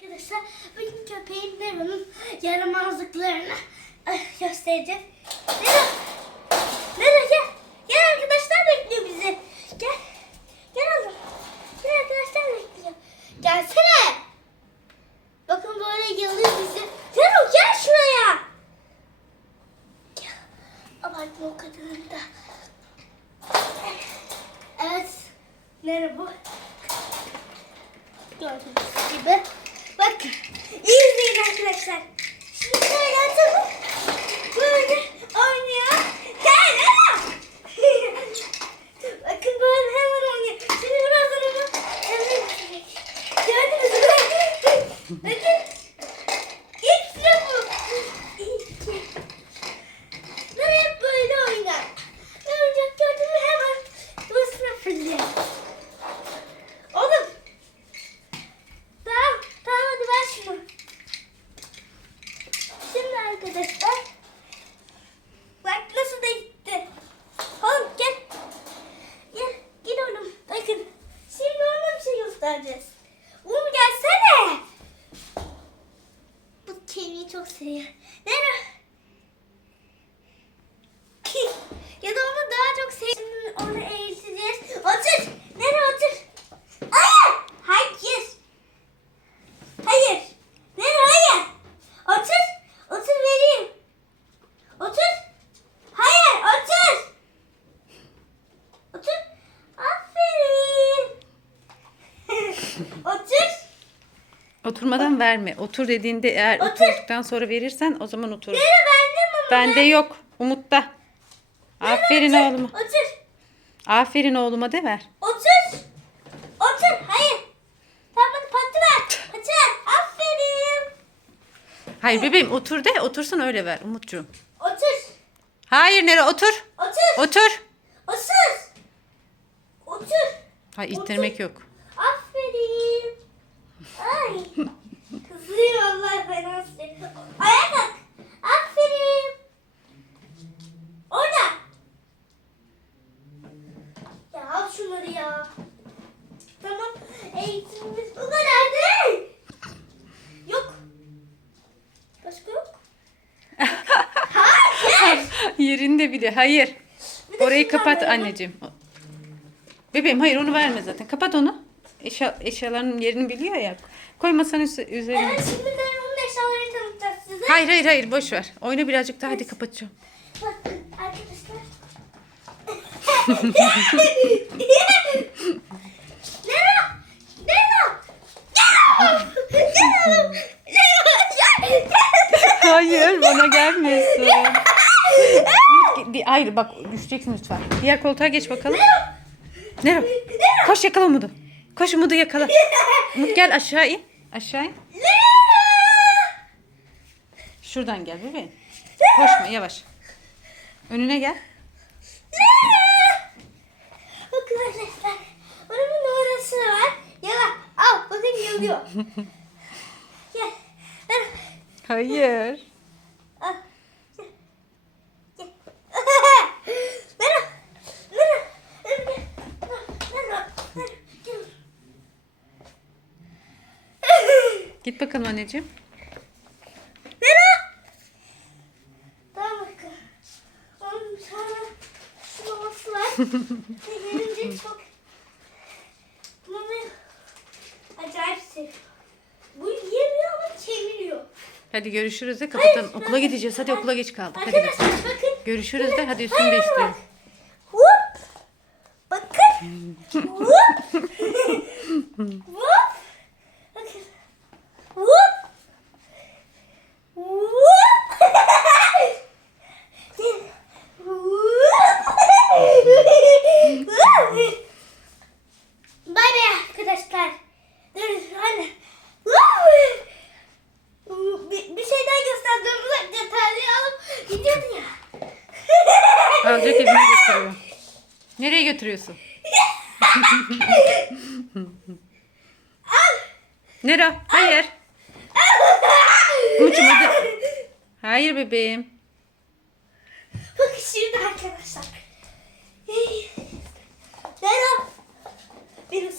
Arkadaşlar bugün köpeğin Nero'nun yaramazlıklarını eh, göstereceğim. Nero! Nero gel! Gel arkadaşlar bekliyor bizi. Gel. Gel oğlum. Gel arkadaşlar bekliyor. Gelsene. Bakın böyle yalıyor bizi. Nero gel şuraya. Gel. Abartma o kadarını da. Evet. Nero bu. Gördüğünüz gibi. Bakın. İyi izleyin arkadaşlar. Şimdi şöyle atalım. Böyle oynuyor. Gel Ela. Bakın böyle hemen oynuyor. Şimdi birazdan onu hemen bitirecek. Gördünüz mü? Bakın. İlk sıra bu. İlk. Böyle hep böyle oynar. Ne oyuncak gördün mü hemen yuvasına fırlıyor. Oğlum. Tamam, tamam hadi ver şunu. Şimdi arkadaşlar. Bak nasıl da gitti. Oğlum gel. Gel, gel oğlum. Bakın. Şimdi ona göstereceğiz. Oğlum gelsene. Bu kemiği çok seviyor. Nere? ya da onu daha çok seviyor. Şimdi onu eğiteceğiz. Otur. Nere otur? Hayır. Hayır. Hayır. Nere hayır. Otur. Otur vereyim. Otur. Hayır otur. Otur. Aferin. otur. Oturmadan verme. Otur dediğinde eğer Otur. oturduktan sonra verirsen o zaman oturur. Nere bende mi? Bende yok. Umut'ta. Aferin Otur. oğluma. Otur. Aferin oğluma de ver. Otur. Otur. Hayır. Tamam hadi patı ver. Patı ver. Aferin. Hayır bebeğim otur de otursun öyle ver Umutcuğum. Otur. Hayır Nere otur. Otur. Otur. Otur. Otur. Hayır ittirmek yok. Aferin. Al şunları ya. Tamam. Eğitimimiz bu kadar değil. Yok. Başka yok. Hayır. Yerinde bile. Hayır. Bir de Orayı kapat verelim. anneciğim. Bebeğim hayır onu verme zaten. Kapat onu. Eşya, eşyaların yerini biliyor ya. Koy masanın üstü- üzerine. Evet şimdi ben onun eşyalarını tanıtacağız size. Hayır hayır hayır boş ver. Oyna birazcık daha hadi kapatacağım. Bakın arkadaşlar. Lena! Lena! Gel! Gel oğlum! Lena! Gel! Hayır bana. Umut, di- Hayır bak düşeceksin lütfen. Diğer koltuğa geç bakalım. Nero. Koş yakala Umut'u. Koş Umut'u yakala. Umut gel aşağı in. Aşağı in. Şuradan gel bebeğim. Koşma yavaş. Önüne gel. Bakın arkadaşlar. Bunun bir numarası var. Yala. Al. Bakın yazıyor. Gel. Ver. Hayır. Al. Gel. Gel. Ver. Ver. Ver. Ver. Gel. Git bakalım anneciğim. Vera! Tamam bakın. Onun bir tane şu maması var. Gelince çok Hadi görüşürüz de kapatalım. Okula gideceğiz. Hadi okula geç kaldık. Hadi. Bakın. Görüşürüz de hadi üstünü Hayır, değiştirelim. Hop. Bakın. Hop. Hop. Bakın. Hop. Hop. Hop. Bay bay arkadaşlar. Dur anne. Bir, bir şey daha gösterdiğimde yeterli alıp gidiyordu ya. Alacak evine götürüyor. Nereye götürüyorsun? Nero? Hayır. Umut'cum hadi. Hayır bebeğim. Bakın şimdi arkadaşlar. Merhaba. Benim.